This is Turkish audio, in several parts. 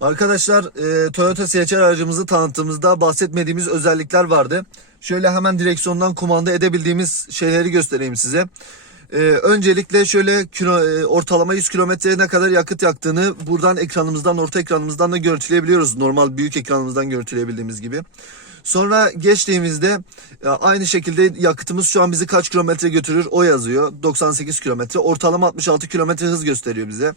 Arkadaşlar e, Toyota CHR aracımızı tanıttığımızda bahsetmediğimiz özellikler vardı. Şöyle hemen direksiyondan kumanda edebildiğimiz şeyleri göstereyim size. E, öncelikle şöyle kilo, e, ortalama 100 kilometreye ne kadar yakıt yaktığını buradan ekranımızdan orta ekranımızdan da görüntüleyebiliyoruz. Normal büyük ekranımızdan görüntüleyebildiğimiz gibi. Sonra geçtiğimizde e, aynı şekilde yakıtımız şu an bizi kaç kilometre götürür o yazıyor. 98 kilometre. Ortalama 66 kilometre hız gösteriyor bize.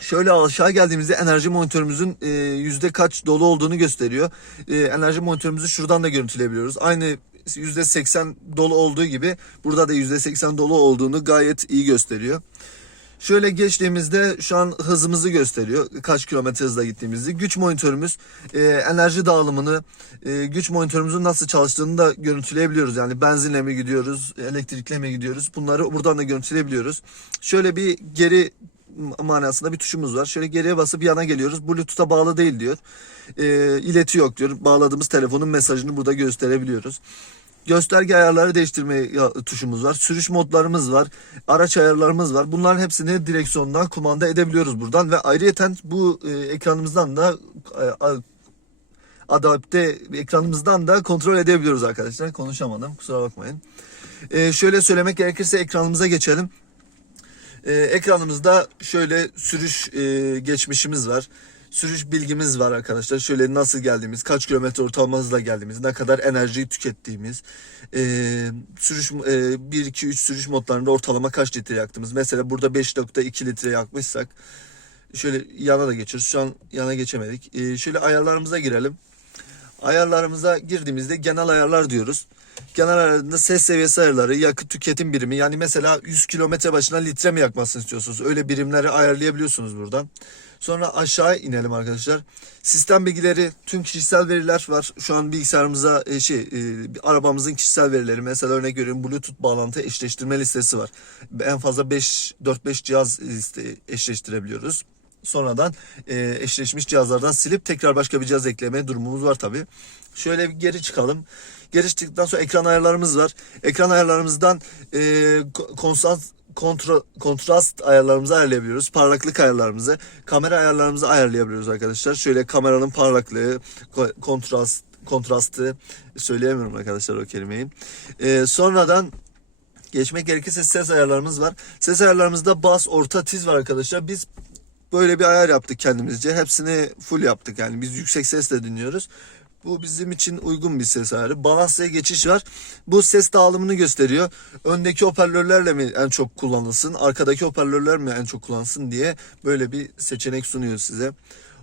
Şöyle aşağı geldiğimizde enerji monitörümüzün e, yüzde kaç dolu olduğunu gösteriyor. E, enerji monitörümüzü şuradan da görüntüleyebiliyoruz. Aynı yüzde 80 dolu olduğu gibi burada da yüzde 80 dolu olduğunu gayet iyi gösteriyor. Şöyle geçtiğimizde şu an hızımızı gösteriyor. Kaç kilometre hızla gittiğimizi. Güç monitörümüz e, enerji dağılımını, e, güç monitörümüzün nasıl çalıştığını da görüntüleyebiliyoruz. Yani benzinle mi gidiyoruz, elektrikle mi gidiyoruz? Bunları buradan da görüntüleyebiliyoruz. Şöyle bir geri manasında bir tuşumuz var. Şöyle geriye basıp yana geliyoruz. Bluetooth'a bağlı değil diyor. E, ileti yok diyor. Bağladığımız telefonun mesajını burada gösterebiliyoruz. Gösterge ayarları değiştirme tuşumuz var. Sürüş modlarımız var. Araç ayarlarımız var. Bunların hepsini direksiyondan kumanda edebiliyoruz buradan. Ve ayrıyeten bu e, ekranımızdan da e, adapte ekranımızdan da kontrol edebiliyoruz arkadaşlar. Konuşamadım kusura bakmayın. E, şöyle söylemek gerekirse ekranımıza geçelim. Ee, ekranımızda şöyle sürüş e, geçmişimiz var. Sürüş bilgimiz var arkadaşlar. Şöyle nasıl geldiğimiz, kaç kilometre ortalama hızla geldiğimiz, ne kadar enerjiyi tükettiğimiz, e, sürüş e, 1 2 3 sürüş modlarında ortalama kaç litre yaktığımız. Mesela burada 5.2 litre yakmışsak şöyle yana da geçiyoruz. Şu an yana geçemedik. E, şöyle ayarlarımıza girelim. Ayarlarımıza girdiğimizde genel ayarlar diyoruz. Genel ayarlarında ses seviyesi ayarları, yakıt tüketim birimi. Yani mesela 100 kilometre başına litre mi yakmasını istiyorsunuz? Öyle birimleri ayarlayabiliyorsunuz buradan. Sonra aşağı inelim arkadaşlar. Sistem bilgileri, tüm kişisel veriler var. Şu an bilgisayarımıza e, şey, e, arabamızın kişisel verileri. Mesela örnek veriyorum Bluetooth bağlantı eşleştirme listesi var. En fazla 5 4-5 cihaz liste eşleştirebiliyoruz sonradan e, eşleşmiş cihazlardan silip tekrar başka bir cihaz ekleme durumumuz var tabi. Şöyle bir geri çıkalım. Geri çıktıktan sonra ekran ayarlarımız var. Ekran ayarlarımızdan e, ko- konstant kontra, kontrast ayarlarımızı ayarlayabiliyoruz. Parlaklık ayarlarımızı, kamera ayarlarımızı ayarlayabiliyoruz arkadaşlar. Şöyle kameranın parlaklığı, ko- kontrast kontrastı söyleyemiyorum arkadaşlar o kelimeyi. E, sonradan geçmek gerekirse ses ayarlarımız var. Ses ayarlarımızda bas, orta, tiz var arkadaşlar. Biz böyle bir ayar yaptık kendimizce. Hepsini full yaptık yani biz yüksek sesle dinliyoruz. Bu bizim için uygun bir ses ayarı. Balansaya geçiş var. Bu ses dağılımını gösteriyor. Öndeki hoparlörlerle mi en çok kullanılsın, arkadaki hoparlörler mi en çok kullanılsın diye böyle bir seçenek sunuyor size.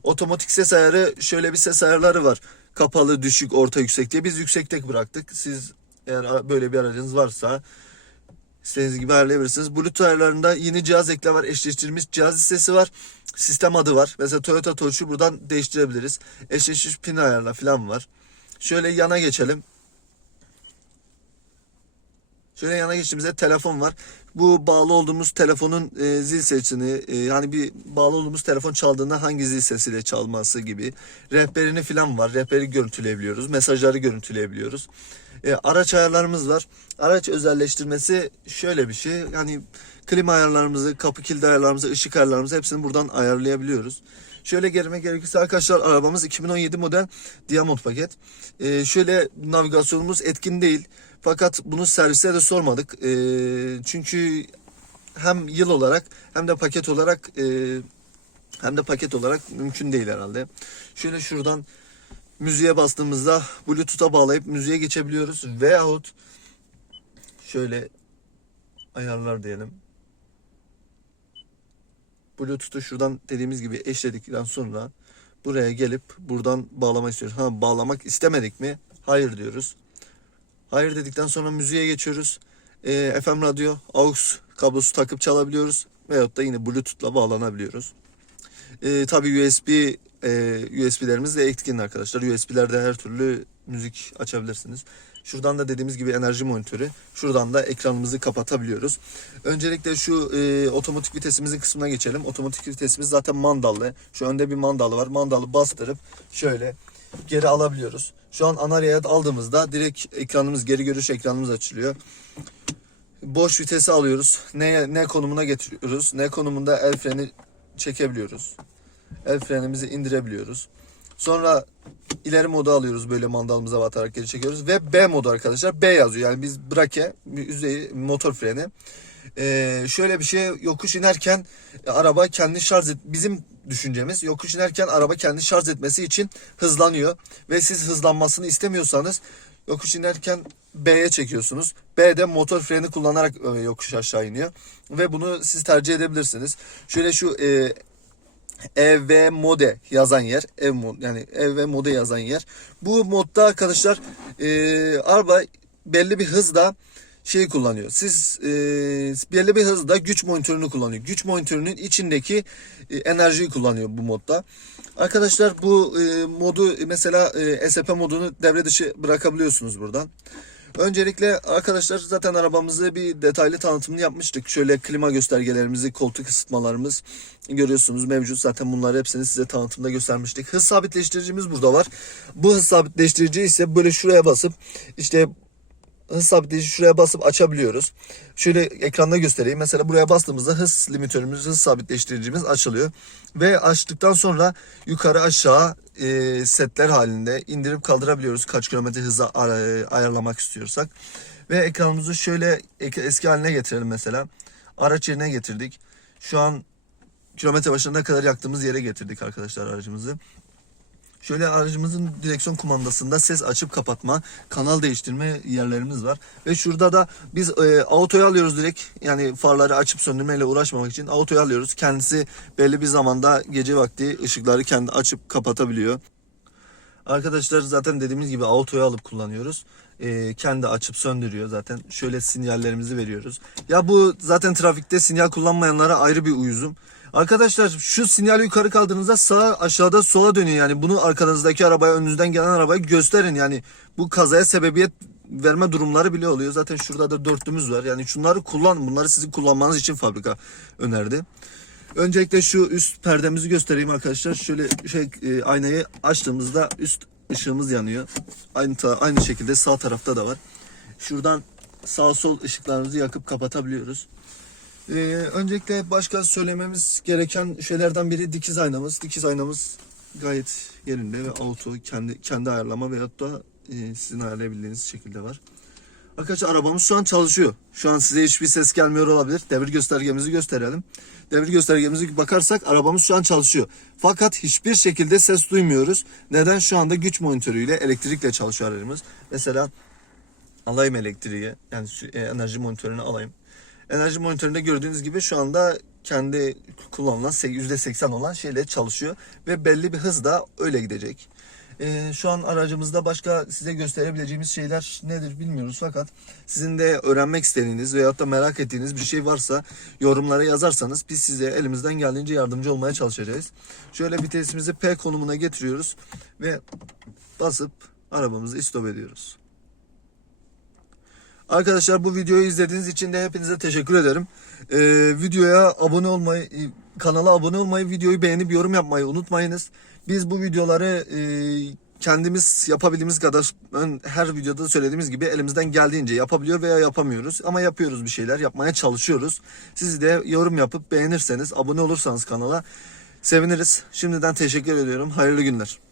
Otomatik ses ayarı şöyle bir ses ayarları var. Kapalı, düşük, orta, yüksek diye. Biz yüksekte bıraktık. Siz eğer böyle bir aracınız varsa İstediğiniz gibi ayarlayabilirsiniz. Bluetooth ayarlarında yeni cihaz ekle var. Eşleştirilmiş cihaz listesi var. Sistem adı var. Mesela Toyota Touch'u buradan değiştirebiliriz. Eşleşmiş pin ayarla falan var. Şöyle yana geçelim. Şöyle yana geçtiğimizde telefon var. Bu bağlı olduğumuz telefonun e, zil sesini e, yani bir bağlı olduğumuz telefon çaldığında hangi zil sesiyle çalması gibi rehberini falan var. Rehberi görüntüleyebiliyoruz. Mesajları görüntüleyebiliyoruz. E, araç ayarlarımız var. Araç özelleştirmesi şöyle bir şey. Yani klima ayarlarımızı, kapı kilidi ayarlarımızı, ışık ayarlarımızı hepsini buradan ayarlayabiliyoruz. Şöyle gelmek gerekirse arkadaşlar arabamız 2017 model Diamond paket. E, şöyle navigasyonumuz etkin değil. Fakat bunu servise de sormadık. E, çünkü hem yıl olarak hem de paket olarak e, hem de paket olarak mümkün değil herhalde. Şöyle şuradan müziğe bastığımızda Bluetooth'a bağlayıp müziğe geçebiliyoruz. Veyahut şöyle ayarlar diyelim. Bluetooth'u şuradan dediğimiz gibi eşledikten sonra buraya gelip buradan bağlamak istiyoruz. Ha bağlamak istemedik mi? Hayır diyoruz. Hayır dedikten sonra müziğe geçiyoruz. Ee, FM radyo, aux kablosu takıp çalabiliyoruz. Veyahut da yine Bluetooth'la bağlanabiliyoruz. Ee, tabii USB e, USB'lerimiz de etkin arkadaşlar. USB'lerde her türlü müzik açabilirsiniz. Şuradan da dediğimiz gibi enerji monitörü. Şuradan da ekranımızı kapatabiliyoruz. Öncelikle şu e, otomatik vitesimizin kısmına geçelim. Otomatik vitesimiz zaten mandallı. Şu önde bir mandalı var. Mandalı bastırıp şöyle geri alabiliyoruz. Şu an ana rayet aldığımızda direkt ekranımız geri görüş ekranımız açılıyor. Boş vitesi alıyoruz. Ne ne konumuna getiriyoruz. Ne konumunda el freni çekebiliyoruz. El frenimizi indirebiliyoruz. Sonra ileri modu alıyoruz böyle mandalımıza batarak geri çekiyoruz ve B modu arkadaşlar B yazıyor yani biz brake yüzeyi motor freni Ee, şöyle bir şey yokuş inerken araba kendi şarj et bizim düşüncemiz yokuş inerken araba kendi şarj etmesi için hızlanıyor ve siz hızlanmasını istemiyorsanız yokuş inerken B'ye çekiyorsunuz. B'de motor freni kullanarak e, yokuş aşağı iniyor ve bunu siz tercih edebilirsiniz. Şöyle şu e, ev ve mode yazan yer. Ev mod yani ev ve mode yazan yer. Bu modda arkadaşlar e, araba belli bir hızda şeyi kullanıyor. Siz e, belli bir hızda güç monitörünü kullanıyor. Güç monitörünün içindeki e, enerjiyi kullanıyor bu modda. Arkadaşlar bu e, modu mesela e, SP modunu devre dışı bırakabiliyorsunuz buradan Öncelikle arkadaşlar zaten arabamızı bir detaylı tanıtımını yapmıştık. Şöyle klima göstergelerimizi, koltuk ısıtmalarımız görüyorsunuz mevcut. Zaten bunları hepsini size tanıtımda göstermiştik. Hız sabitleştiricimiz burada var. Bu hız sabitleştirici ise böyle şuraya basıp işte hız sabitleyici şuraya basıp açabiliyoruz. Şöyle ekranda göstereyim. Mesela buraya bastığımızda hız limitörümüz, hız sabitleştiricimiz açılıyor. Ve açtıktan sonra yukarı aşağı e, setler halinde indirip kaldırabiliyoruz. Kaç kilometre hıza ay- ayarlamak istiyorsak. Ve ekranımızı şöyle eski haline getirelim mesela. Araç yerine getirdik. Şu an kilometre başına ne kadar yaktığımız yere getirdik arkadaşlar aracımızı. Şöyle aracımızın direksiyon kumandasında ses açıp kapatma, kanal değiştirme yerlerimiz var. Ve şurada da biz e, autoyu alıyoruz direkt. Yani farları açıp söndürmeyle uğraşmamak için autoyu alıyoruz. Kendisi belli bir zamanda gece vakti ışıkları kendi açıp kapatabiliyor. Arkadaşlar zaten dediğimiz gibi autoyu alıp kullanıyoruz. E, kendi açıp söndürüyor zaten. Şöyle sinyallerimizi veriyoruz. Ya bu zaten trafikte sinyal kullanmayanlara ayrı bir uyuzum. Arkadaşlar şu sinyali yukarı kaldırdığınızda sağa aşağıda sola dönüyor yani bunu arkanızdaki arabaya önünüzden gelen arabaya gösterin yani bu kazaya sebebiyet verme durumları bile oluyor. Zaten şurada da dörtlümüz var yani şunları kullan bunları sizin kullanmanız için fabrika önerdi. Öncelikle şu üst perdemizi göstereyim arkadaşlar. Şöyle şey e, aynayı açtığımızda üst ışığımız yanıyor. Aynı aynı şekilde sağ tarafta da var. Şuradan sağ sol ışıklarımızı yakıp kapatabiliyoruz. Ee, öncelikle başka söylememiz gereken şeylerden biri dikiz aynamız. Dikiz aynamız gayet yerinde ve auto kendi kendi ayarlama veyahut da e, sizin ayarlayabildiğiniz şekilde var. Arkadaşlar arabamız şu an çalışıyor. Şu an size hiçbir ses gelmiyor olabilir. Devir göstergemizi gösterelim. Devir göstergemizi bakarsak arabamız şu an çalışıyor. Fakat hiçbir şekilde ses duymuyoruz. Neden? Şu anda güç monitörüyle elektrikle çalışıyor aracımız. Mesela alayım elektriği yani e, enerji monitörünü alayım. Enerji monitöründe gördüğünüz gibi şu anda kendi kullanılan se- %80 olan şeyle çalışıyor ve belli bir hızda öyle gidecek. Ee, şu an aracımızda başka size gösterebileceğimiz şeyler nedir bilmiyoruz fakat sizin de öğrenmek istediğiniz veyahut da merak ettiğiniz bir şey varsa yorumlara yazarsanız biz size elimizden geldiğince yardımcı olmaya çalışacağız. Şöyle vitesimizi P konumuna getiriyoruz ve basıp arabamızı istop ediyoruz. Arkadaşlar bu videoyu izlediğiniz için de hepinize teşekkür ederim. Ee, videoya abone olmayı, kanala abone olmayı, videoyu beğenip yorum yapmayı unutmayınız. Biz bu videoları e, kendimiz yapabildiğimiz kadar her videoda söylediğimiz gibi elimizden geldiğince yapabiliyor veya yapamıyoruz. Ama yapıyoruz bir şeyler, yapmaya çalışıyoruz. Siz de yorum yapıp beğenirseniz, abone olursanız kanala seviniriz. Şimdiden teşekkür ediyorum. Hayırlı günler.